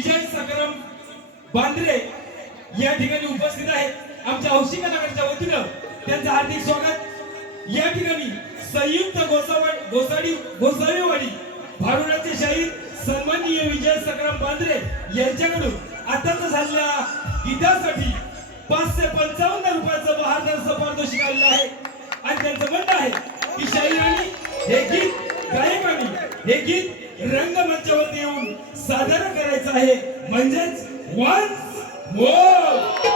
विजय सकाराम बांद्रे या ठिकाणी उपस्थित आहेत. आमच्या औशिका नगरच्या वतीनं त्यांचं हार्दिक स्वागत. या ठिकाणी संयुक्त गोसावीवाडी भारुडाचे शाहीर सन्माननीय विजय सकाराम बांद्रे यांच्याकडून आताच झालेल्या गीतासाठी 555 रुपयाचं बहादर पारितोषिक आलेलं आहे. आणि त्यांचं म्हणणं आहे की शाहिरांनी हे गीत गायकांनी हे गीत रंगमंचावरती येऊन सादर करायचं आहे, म्हणजेच वन्स मोर.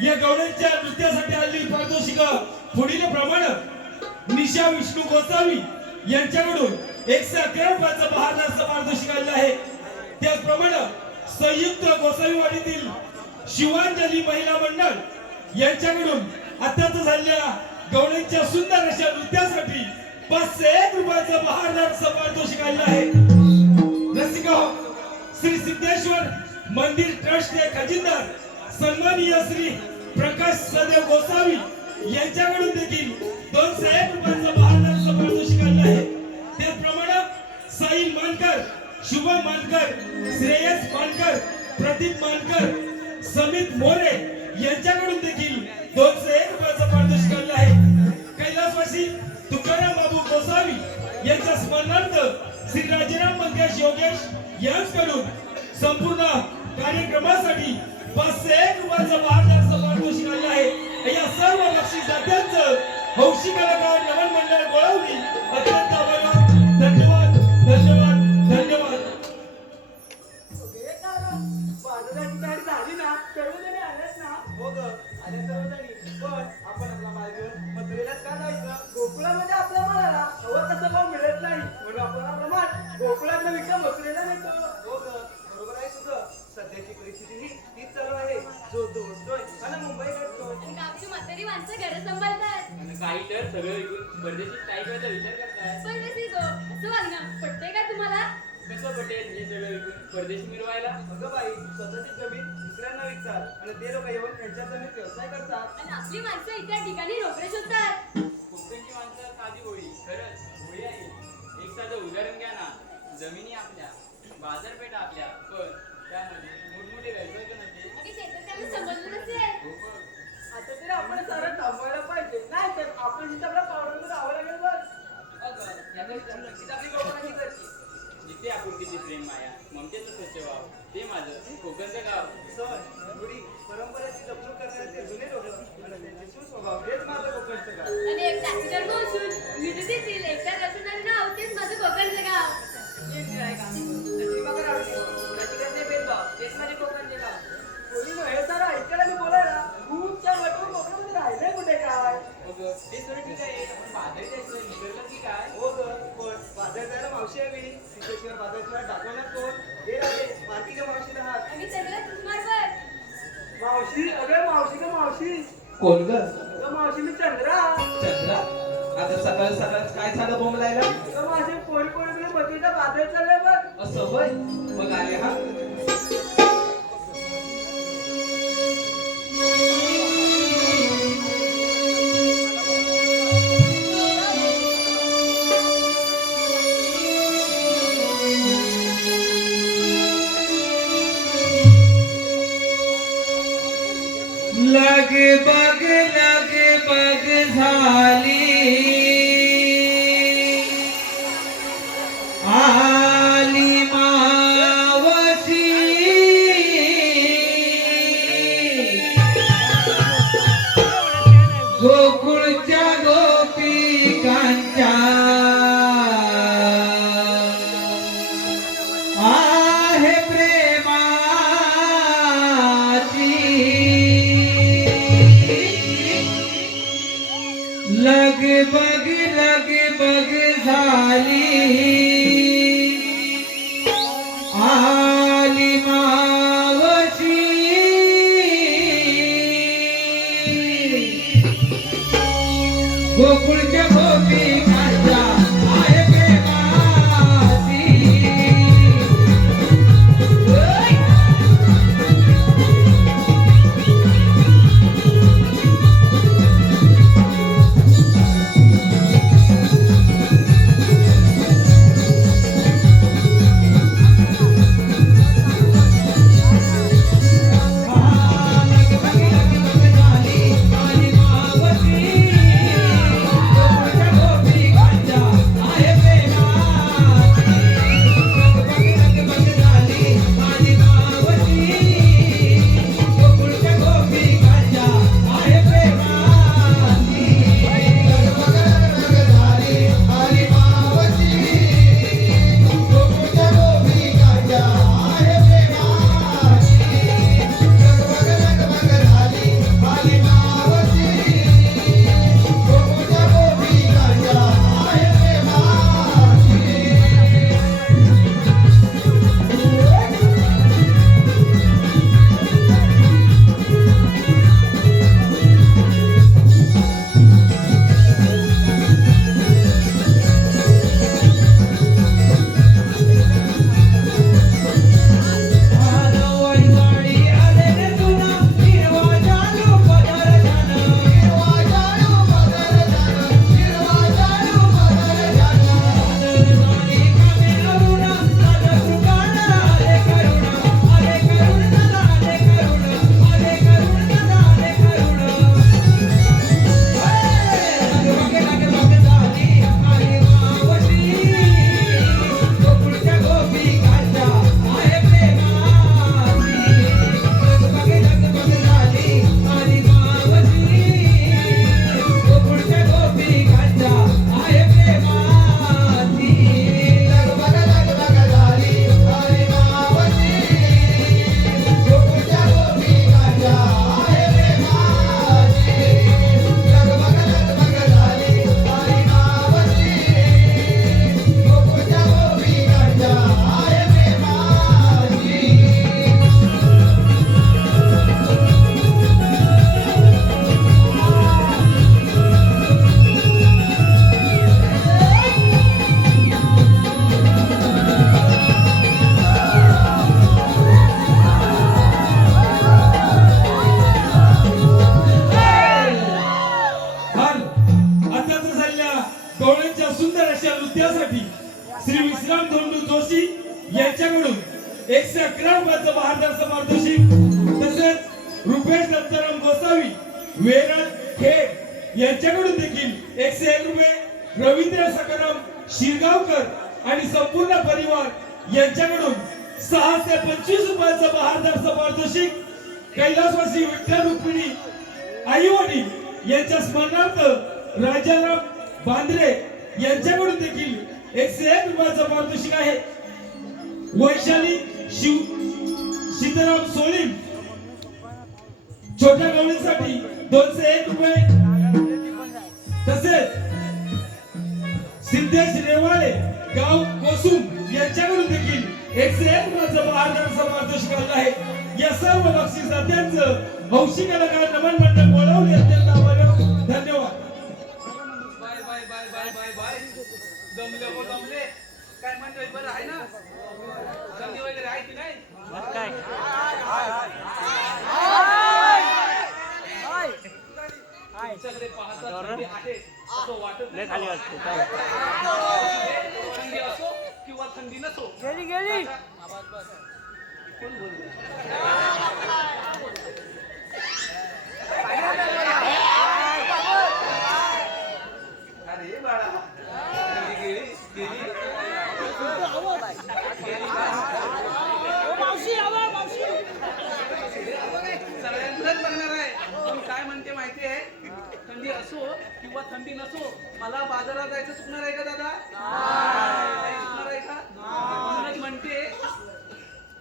या गवळणच्या नृत्यासाठी आलेली पारितोषिक पुढील प्रमाणे निशा विष्णू गोसावी यांच्याकडून 111 रुपयाचं बहादर पारितोषिक आलेलं आहे. त्याचप्रमाणे संयुक्त गोसावीवाडीतील शिवांजली महिला मंडळ यांच्याकडून आताच झालेल्या गवळणच्या सुंदर अशा नृत्यासाठी 501 रुपयाचं बहादर पारितोषिक आलेलं आहे. रसिका श्री सिद्धेश्वर मंदिर ट्रस्ट के खजिनदार सन्माननीय श्री प्रकाश सदेव गोसावी यांच्याकडून देखील 201 रुपयाचं बहादर पारितोषिक आलेलं आहे. त्याचप्रमाणे साहिल मानकर, शुभम मानकर, श्रेयस मानकर, प्रदीप मानकर, समित मोरे यांच्याकडून देखील 201 रुपयाचं पारितोषिक आलेलं आहे. कैलासवासी तुकाराम बाबू गोसावी यांच्या स्मरणार्थ श्री राजाराम मंगेश योगेश यांच्याकडून संपूर्ण कार्यक्रमासाठी 501 रुपयाचं बहादर पारितोषिक आलेलं आहे. या सर्व बक्षीस दात्यांचं हौशी कलाकार नवन मंडळ गोळवली अत्यंत आभार. धन्यवाद धन्यवाद धन्यवाद. बाजाराची तयारी झाली ना? सर्वजणी आल्यात ना? हो ग, आल्या सर्वजणी. पण आपण आपला मार्ग मथुरेलाच का जायचं? गोकुळामध्ये आपल्या मालाला हवं तसं भाव मिळत नाही, म्हणून आपण आपला माल गोकुळातला विकत मथुरेला नेतो. हो ग, बरोबर आहे तुझं. सध्याची परिस्थिती ही तीच चालू आहे. जो दौडतोय आणि मुंबई करतोय. गावची म्हातारी माणसं घर सांभाळतात आणि काही तर सगळं विकून परदेशी काय करायचा विचार करताय. परदेशी गो असं वागणं पटतंय का तुम्हाला? कसं पटेल हे सगळं विकून परदेशी मिरवायला? अगं बाई, स्वतःची जमीन दुसऱ्यांना विकतात आणि ते लोक येऊन त्यांच्या जमीन व्यवसाय करतात. आणि आपली माणसं इतर ठिकाणी नोकऱ्या शोधतात. कोकणची माणसं साधी होळी, खरंच होळी आहे. एक साधं उदाहरण घ्या ना, जमिनी आपल्या बाजारपेठ आपल्या पण त्यामध्ये मोठमोठे व्यावसायिक नसते. अगे ते तर त्यांना समजलं नसेल. आता तरी आपण सारं थांबवायला पाहिजे नाही तर आपण जिथे आपला पावडर राहावं लागेल बघ आपली लोकांनी करते जिथे आपुलकीची प्रेम माया ममतेचं स्वच्छ वाव ते माझं कोकणचं गाव. सण रूढी परंपरेची जपणूक करणारे ते जुने लोक आणि त्यांचे सुस्वभाव हेच माझं कोकणचं गाव. आणि एक जाती धर्म असून विविधतेतील एकता रचणारे नाव तेच माझं कोकणचं गाव. नशिबाकडे आवडते नशिबाचे भेदभाव तेच माझे कोकणचे गाव. कोणी हे सारं ऐकायला मी बोलायला खूप छान वाटून कोकणामध्ये राहिलंय कुठे काय अगं ते सगळं ठीक आहे पण बाजारी जायचं विसरलं की काय. हो ग पण बाजार जायला मावशी आहे मी तिच्याशिवाय बाजारशिवाय दाखवणार कोण हे राहिले मार्किका मावशी राहत आणि सगळं तुझमार्फत. मावशी अगं मावशी ग मावशी कोण ग अगं मावशी मी चंद्रा चंद्रा आता सकाळ सकाळ काय झालं बोंबलायला अगं माझे पोळी पोळी तुला बदलीचा बाजार चाललाय बघ असं होय मग आले हा लगबग झाली आली मावशी गोकुळच्या गोपिकांच्या आहे लगबग झाली आली मावशी गोकुळच्या गोपिकांच्या आहे प्रेमाची लगबग झाली आली मावशी 111 रुपयाचं बहारदारचं पारितोषिक तसेच रुपेश दत्ताराम गोसावी वेरळ खेड यांच्याकडून देखील 101 रुपये रवींद्र सकाराम शिरगावकर आणि संपूर्ण परिवार यांच्याकडून 625 रुपयाचं बहारदारचं पारितोषिक कैलासवासी विठ्ठल रुक्मिणी आई वडील यांच्या स्मरणार्थ राजाराम बांद्रे यांच्याकडून देखील 101 रुपयाचं पारितोषिक आहे. वैशाली सीताराम सोलीम छोट्या गवळीसाठी 201 रुपये तसेच सिद्धेश रेवाळे गाव कोसुम यांच्याकडून देखील 101 रुपयाचं बहारदारचं पारितोषिक आलं आहे. या सर्व बक्षीसदात्यांचं हौशी कलाकार नमन मंडळ बोलावले अत्यंत आभारी. धन्यवाद. Bye bye bye bye bye bye जमले हो जमले. काय म्हणतोय बरं आहे ना? संधी वगैरे आहे की नाही? सगळे पाहतात थंडी आहे असं वाटत नाही. थंडी असो किंवा थंडी नसो. गेली कोण बोलतोय? अरे बाळा गेली गेली सगळ्यांनाच बघणार आहे. पण काय म्हणते माहिती आहे? थंडी असो किंवा थंडी नसो मला बाजारात जायचं चुकणार आहे का दादा? नाही चुकणार आहे का? म्हणूनच म्हणते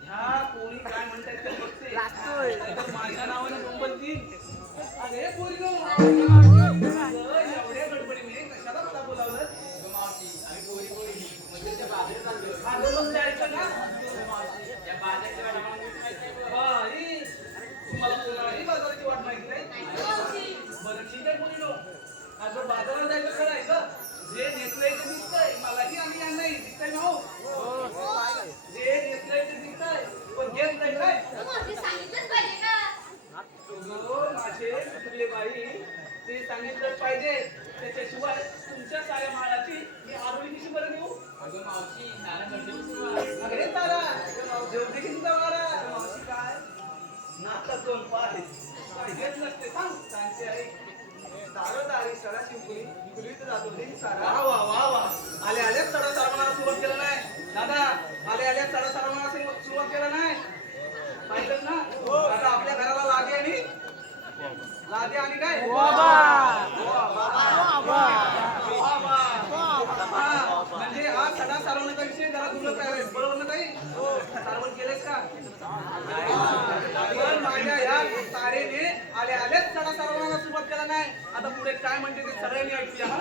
ह्या कोणी काय म्हणतायत ते बघते. नाहीतर माझ्या नावानं बोंबलतील. अरे पोरी एवढ्या गडबडीने कशाला मला बोलावलं? आंदोलन जायचं ना? बाई, तुम्हाला कोणालाही बाजाराची वाट माहिती नाही? बरं ठीक आहे पोरीनो. अगं बाजारात जायचं खरं आहे का? जे नेसलंय ते दिसतंय मलाही आणि यांनाही दिसतंय ना हो. जे नेसलंय ते दिसतंय पण घेत नाही काय? सांगितलंच पाहिजे का? माझे तुझे बाई ते सांगितलंच पाहिजे. त्याच्याशिवाय तुमच्या साऱ्या माळाची मी आरोळी कशी बरं नेऊ? अगं मावशी नाना अरे तारा जेवढे की तुझा वारा मावशी काय नाकात दोन पाय काय घेत नसते. सांगते आहे दारोदारी सडा शिंपुरी गुलीत जातो दिन सारा. वा वा वा वा. आले आल्याच सडा सारवणारा सुरुवात केला नाही दादा. आले आल्याच सडा सारवणारा सुरुवात केला नाही पाहिजेच ना? आता आपल्या घराला लादे आणि काय म्हणजे हा सडा सारवण्याचा विषय जरा तुला तयार बरोबर ना काही? सारवण केलंयस का? पण माझ्या या तारेने आलेच सडा सारवण्याला सुरुवात केला नाही. आता पुढे काय म्हणते ते सगळ्यांनी ऐकूया. हा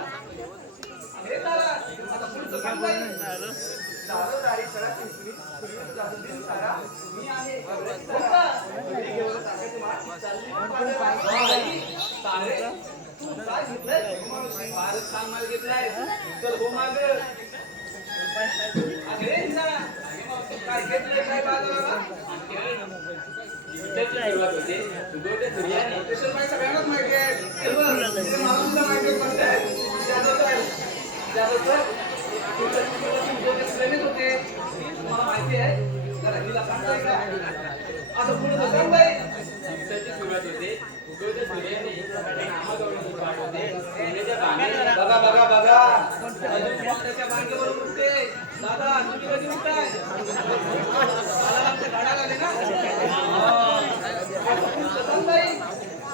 हे तारा आता पुढचं काम जाईल. दारोदारी सडा शिंपली गुलीत जातो दिन सारा. मी आहे तू काय घेतलंय? फारच छान माल घेतलाय. तर हो माग काय घेतलंय काय बाजाराला? सुरुवात होते उगवत्या सूर्याने. सगळ्यांनाच माहिती आहे. मला सुद्धा माहिती आहे. होते मला माहिती आहे. जरा हिला सांगताय का? आता पुढे सांग बाई. दिवसाची सुरुवात होते उगवत्या सूर्याने. नामागौरवची पाठ होते सोन्याच्या बांगड्या. बघा बघा बघा अजून त्याच्या बांगेवर उठते. दादा तुम्ही कधी उठताय? मला आमच्या गाड्या आले ना.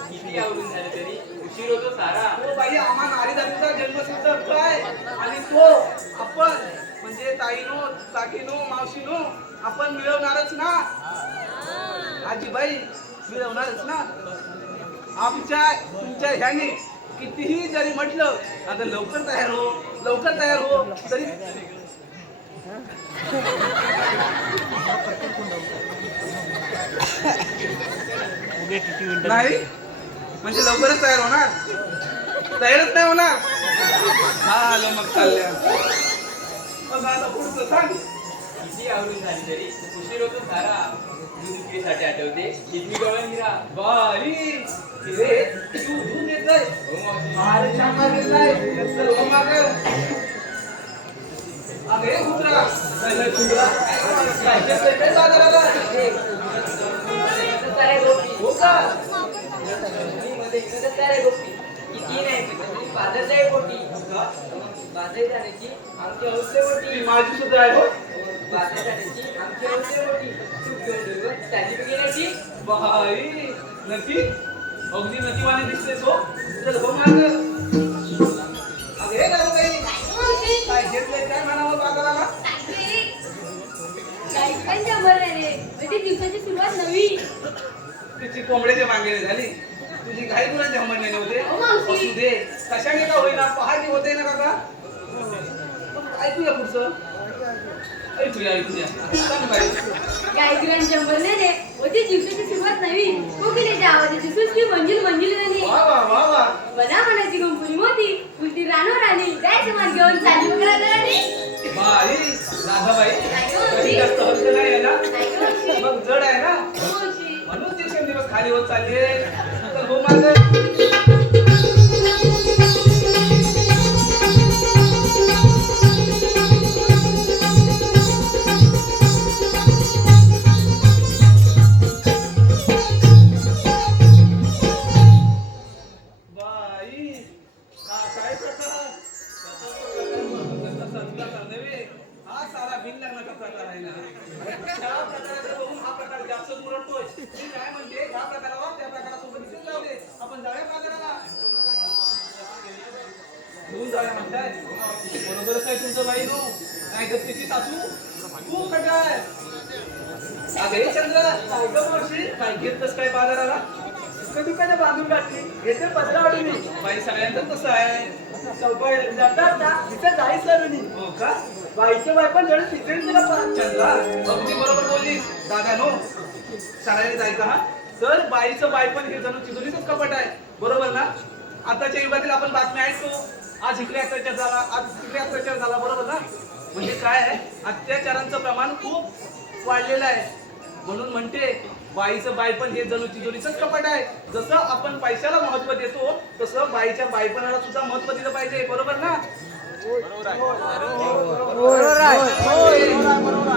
किती आवडून झाले तरी उशीर होतो सारा. हो बाई आम्हा नारी जातीचा जन्मसिद्ध हक्क आहे. आणि तो आपण म्हणजे ताईनो काकीनो मावशीनो आपण मिळवणारच ना? आजीबाई मिळवणारच ना? आमच्या तुमच्या ह्याने कितीही जरी म्हटलं आता लवकर तयार हो तरी नाही म्हणजे लवकरच तयार होणार? तयारच नाही होणार. आलो मग चालल्या. मग आता पुढचं सांग. किती आवडून झाली तरी उशीर होतो सारा. दूध विक्रीसाठी आठवते किती गवळण हिरा. बाई हिरे तू दूध घेतलंय? हो मावशी. अरे छान माल घेतलाय. तर हो मागं. अरे कुत्रा काय कुत्रा काय घेतलंय काय बाजाराला हो का ती माझी सुद्धा आहे हो बाई नक्की अगदी नक्कीवाने दिसतेस हो चल हो माग अरे दारूबाई काय घेतलंय काय म्हणावं बाजाराला दिवसाची सुरुवात नवी तिची कोंबड्याच्या मागणी झाली तुझी घाई कुणाच्या हमडणे नव्हते हो, मावशी. असू दे कशाने का होईना पहाटे होते ना काका ऐकूया पुढचं ऐकूया सांग बाई गायकऱ्यान जंगल रे होती दिवसाची सुरुवात नवी कोकिलेच्या आवाजाची सुस्ती मंजिल मंजिल झाली वा वा वा वा बना मनाची गंपुरी मोती उलटी रानवर आली जायचं मार्ग घेऊन चालली वगैरे करायची बाई राधाबाई कधी जास्त हक्क नाही आहे ना मग जड आहे ना म्हणून दिवसेंदिवस खाली होत चालली तर हो माझं बरोबर काय तुमचं बाई नो नाही तर तिची सासू तू खटाय अगे चंद्र काय घेतलंस काय बाजाराला दुकाने बांधून टाकली येथे पत्रावडी बाई सगळ्यांचं तसं आहे चौपाई जातात ना तिथे जाईच लागली हो का बाईचे बाई पण जण तिथे चंद्रा अगदी बरोबर बोललीस दादा नो सगळ्यांनी जायचं हा तर बाईचं बायपण हे जणू चिजुरीचंच कपट आहे बरोबर ना आताच्या युगातील आपण बातम्या ऐकतो आज इकडे अत्याचार झाला आज तिकडे अत्याचार झाला बरोबर ना म्हणजे काय आहे अत्याचारांचं प्रमाण खूप वाढलेलं आहे म्हणून म्हणते बाईचं बायपण हे जणू तिजोरीचंच कपाट आहे जसं आपण पैशाला महत्व देतो तसं बाईच्या बायपणाला सुद्धा महत्व दिलं पाहिजे बरोबर ना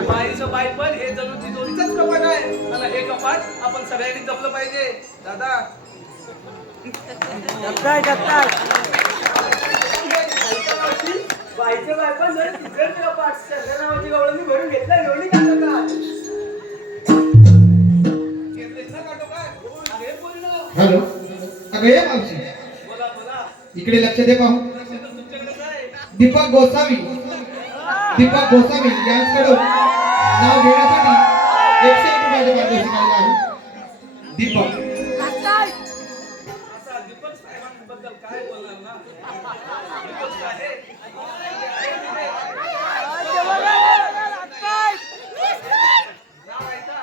बाईचं बायपण हे जणू तिजोरीचंच कपाट आहे आणि हे कपाट आपण सगळ्यांनी जपलं पाहिजे दादा बाईचे बाई पण जण तिथे नावाची गवळणी भरून घेतल्या लोणी काढतात घेतलेस ना काटोकाट? अरे बोलणं. हॅलो अगं ये मावशी बोला बोला इकडे लक्ष दे पाहू लक्ष तर तुमच्याकडेच आहे दीपक गोसावी यांच्याकडून नाव घेण्यासाठी 101 रुपयाचे पारितोषिक आलेले आहे दीपक आता दीपक साहेबांबद्दल काय बोलणार ना दीपक साहेब नाव ऐका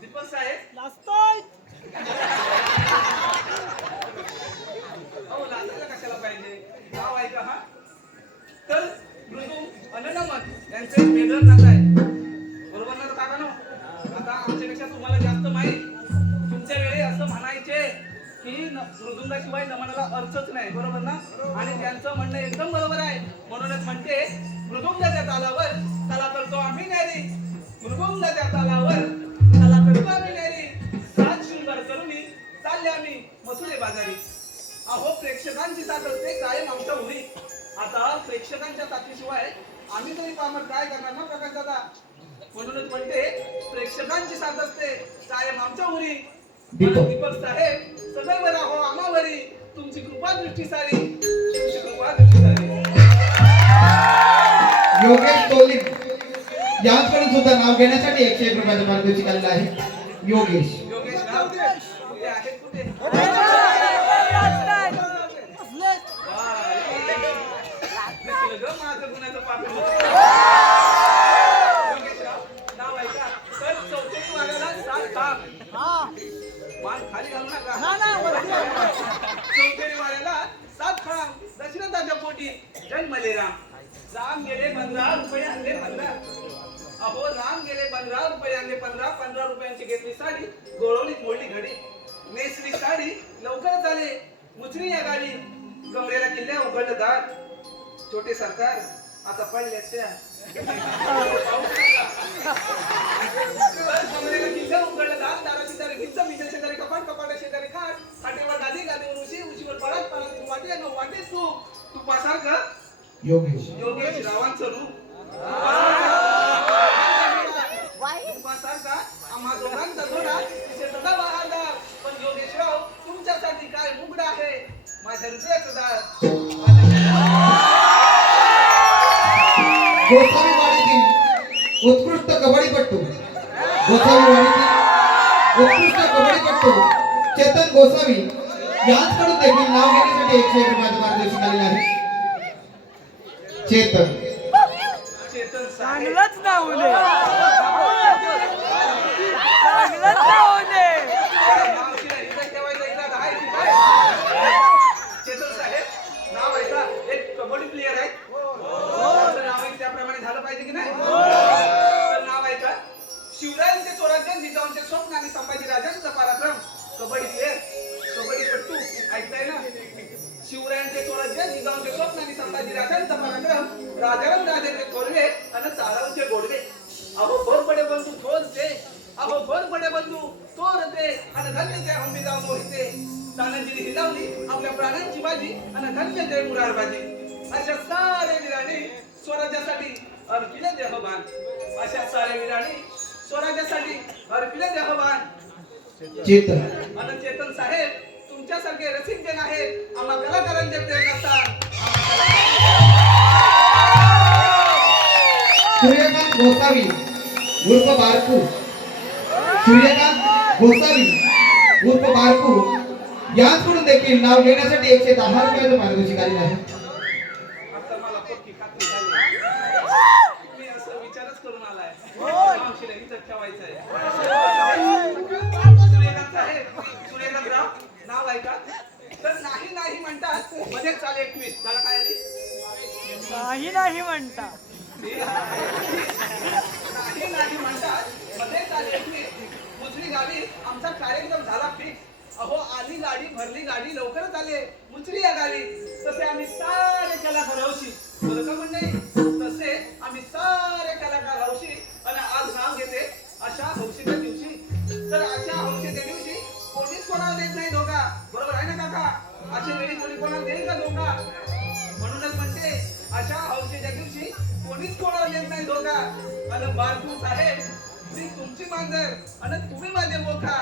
दीपक साहेब अहो लाजायला कशाला पाहिजे नाव ऐका हा तर मृदू अननमन यांचं एक वेगळं नातं आहे बरोबर ना काका नो आता आमच्यापेक्षा तुम्हाला जास्त माहित तुमच्या वेळी असं म्हणायचे की मृदुंगाशिवाय नमनाला अर्थच नाही बरोबर ना आणि त्यांचं म्हणणं एकदम बरोबर आहे म्हणूनच म्हणते मृदुंगाच्या तालावर त्याला करतो आम्ही न्यारी मृदुंगाच्या तालावर त्याला करतो आम्ही न्यारी सात शृंगार करून चालले आम्ही मथुरे बाजारी अहो प्रेक्षकांची साथ असते कायम आमच्या उरी आता प्रेक्षकांच्या साथीशिवाय आम्ही तरी पामर काय करणार ना प्रकाश दादा म्हणूनच म्हणते प्रेक्षकांची साथ असते कायम आमच्या उरी दीपक साहेब सदैव राहो आम्हावरी तुमची कृपा दृष्टी सारी तुमची कृपा दृष्टी सारी योगेश तोलिक यांच्याकडून सुद्धा नाव घेण्यासाठी 101 रुपयाचे पारितोषिक आलेले आहे योगेश योगेश राव कुठे आहेत कुठे दिसलं ग माझं गुन्ह्याचं पापड योगेश राव नाव ऐका तर चौथी वाल्याला 7 खांब मान खाली घालू नका चौथी वाल्याला 7 खांब दशरथाच्या पोटी जन्मले राम गेले 15 रुपये आणले 15 अहो राम गेले 15 रुपये आणले 15 रुपयांची घेतली साडी गोळवली मोडली घडी नेसली साडी लवकरच आले मुचरी या गाडी कमरेला किल्ल्या उघडलं दार छोटे सरकार आता पडल्या त्या कमरेला किल्ला उघडला दाराची दारी भिंत भिंत शेजारी कपाट कपाट शेजारी खाट खाटेवर गादी गादीवर उशी उशीवर पळत पळत तू वाटे न वाटेस तू पासारखं योगेश योगेश रावांचं रूप तुपासारखा आम्हा दोघांचा जोडा तिथे सदा बहारदार पण योगेशराव तुमच्यासाठी काय मुगड आहे माझ्या हृदयाचं दार गोसावी वाडीतील उत्कृष्ट कबड्डीपटू चेतन गोसावी यांच्याकडून देखील नाव घेण्यासाठी 101 रुपयाचं पारितोषिक आलेलं आहे. चेतन चेतन चांगलंच नाव दे चांगलंच नाव दे चेतन साहेब नाव आहे का एक कबड्डी प्लेअर आहे त्याचं नाव आहे त्याप्रमाणे झालं पाहिजे की नाही तर नाव आहे का शिवरायांचे स्वराज्य जिजाऊंचे स्वप्न आणि संभाजी राजांचा पराक्रम कबड्डी प्लेअर कबड्डीपट्टू ऐकताय ना शिवरायांचे स्वराज्य जिजाऊंचे स्वप्न आणि संभाजी राजांचा पराक्रम राजाराम राजेंचे थोरवे आणि तारावचे गोडवे अहो भर बडे बंधू थोरते अहो भर बडे बंधू थोरते आणि धन्य जय हंबी जाऊ मोहिते तानाजीने हिलावली आपल्या प्राणांची बाजी आणि धन्य जय मुरारबाजी अशा सारे वीरांनी स्वराज्यासाठी अर्पिले देहभान अशा सारे वीरांनी स्वराज्यासाठी अर्पिले देहभान चेतन आणि चेतन साहेब तुमच्यासारखे रसिक जन आहेत आम्हा कलाकारांचे प्रेरणास्थान सूर्यकांत गोसावी उर्फ बारकू सूर्यकांत गोसावी उर्फ बारकू यांच्याकडून देखील नाव घेण्यासाठी 110 रुपयाचं पारितोषिक आलेलं आहे. आता मला पक्की खात्री झाली मी असं विचारच करून आलाय मावशीला इथं ठेवायचं आहे सूर्यकांत साहेब सूर्यकांतराव नाव आहे का तर नाही नाही म्हणतात मध्येच चाले एक ट्विस्ट त्याला काय आली नाही नाही म्हणता नाही नाही म्हणतात मध्येच चाले एक ट्विस्ट मुजरी गावी आमचा कार्यक्रम झाला फिक्स अहो आली गाडी भरली गाडी लवकरच आले मुचरी या गावी तसे आम्ही सारे कलाकार हौशी बरं का म्हणजे तसे आम्ही सारे कलाकार हौशी आणि आज नाव घेते अशा हौशीच्या दिवशी तर अशा हौशीच्या दिवशी कोणीच कोणाला देत नाही धोका बरोबर आहे ना काका अशा वेळी कोणी कोणाला देईल का धोका म्हणूनच म्हणते अशा हौशीच्या दिवशी कोणीच कोणाला देत नाही धोका आणि बारकू साहेब मी तुमची मांजर आणि तुम्ही माझे मोखा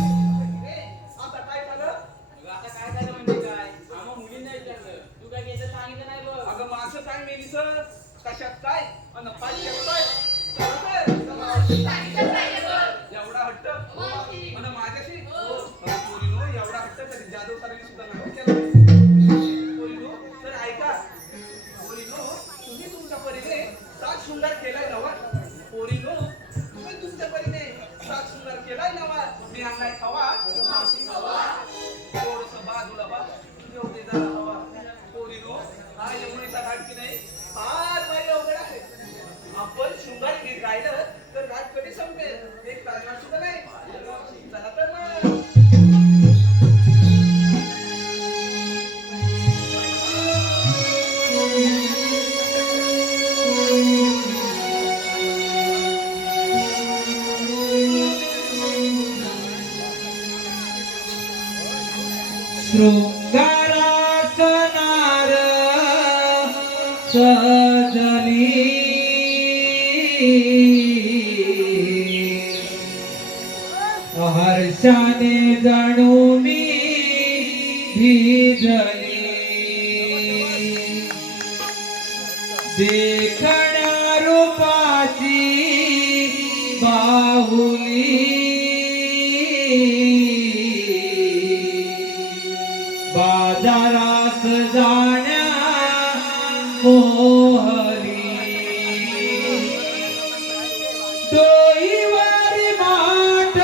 आता काय झालं आता काय झालं म्हणजे काय आम्हा मुलींना विचारलं तू काय केलं सांगितलं नाही बघ अगं माझं काय मेलीचं कशात काय अन पाचशेत काय एवढा हट्ट अन माझ्याशी अगं पोरीनो एवढा हट्ट कधी जाधव सरांनी सुद्धा नाही केला पोरीनो तर ऐका पोरीनो तुम्ही तुमच्या परीने सात शृंगार केलाय नवा पोरीनो तुम्ही तुमच्या परीने सात शृंगार केलाय नवा मी आणलाय खावा थोडंसं बाजूला बा येऊ दे जरा हवा पोरीनो हा यमुनेचा घाट की नाही फार भारी अवघड आहे आपण शृंगार गीत गायलं तर रात कधी संपेल एक ताजणार सुद्धा नाही चला तर मग शृंगारास नार सजली हर्षाने जणू मी भिजली देखण्या रूपाची बाहुली बाजारात जाण्या मोहरी डोईवर माठ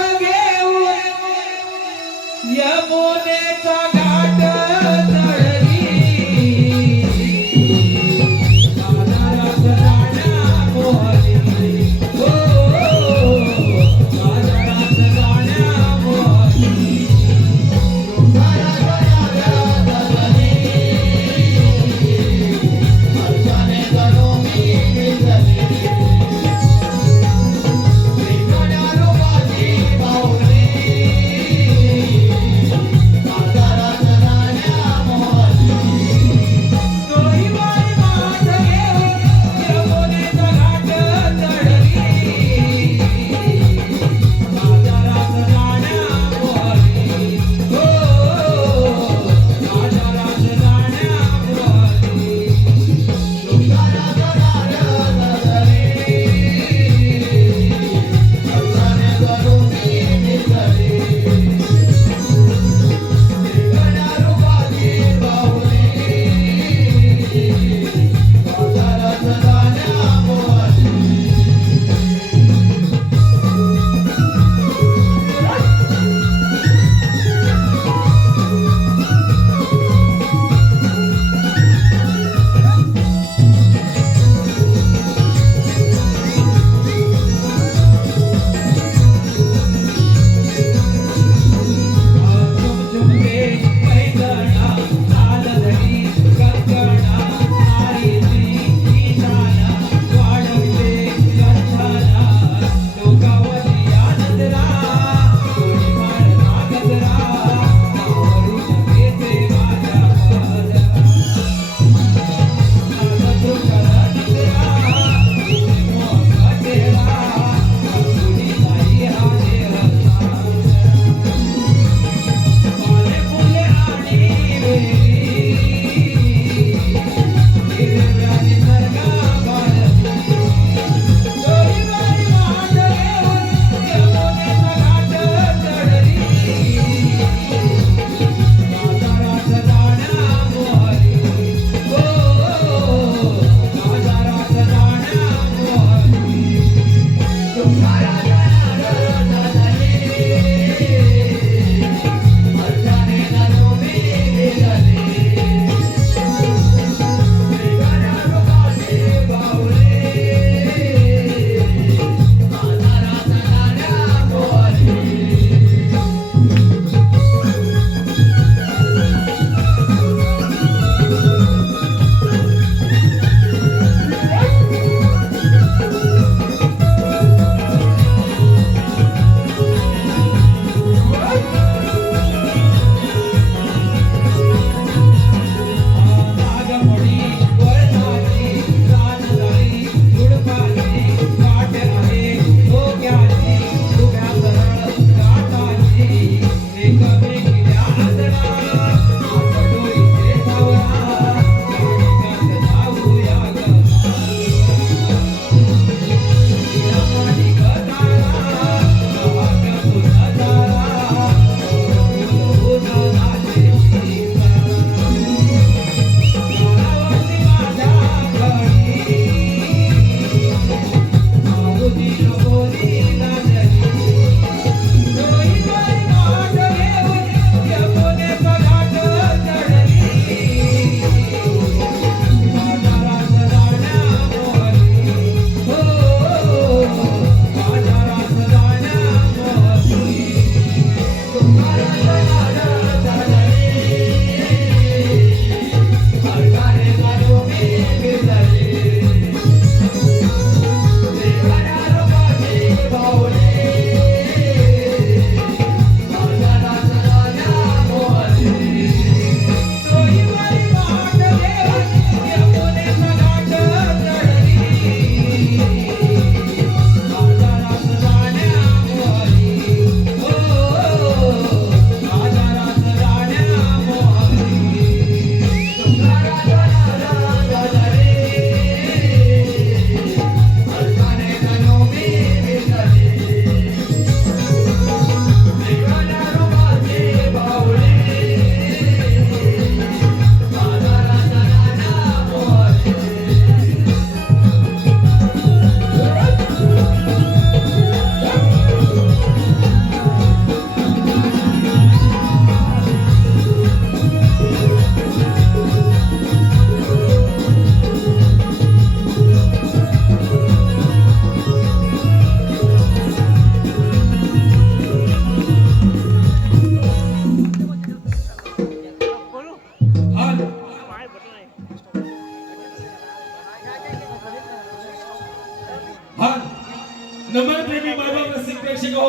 हान हान नमन प्रेमी मायबाप रसिक प्रेक्षक हो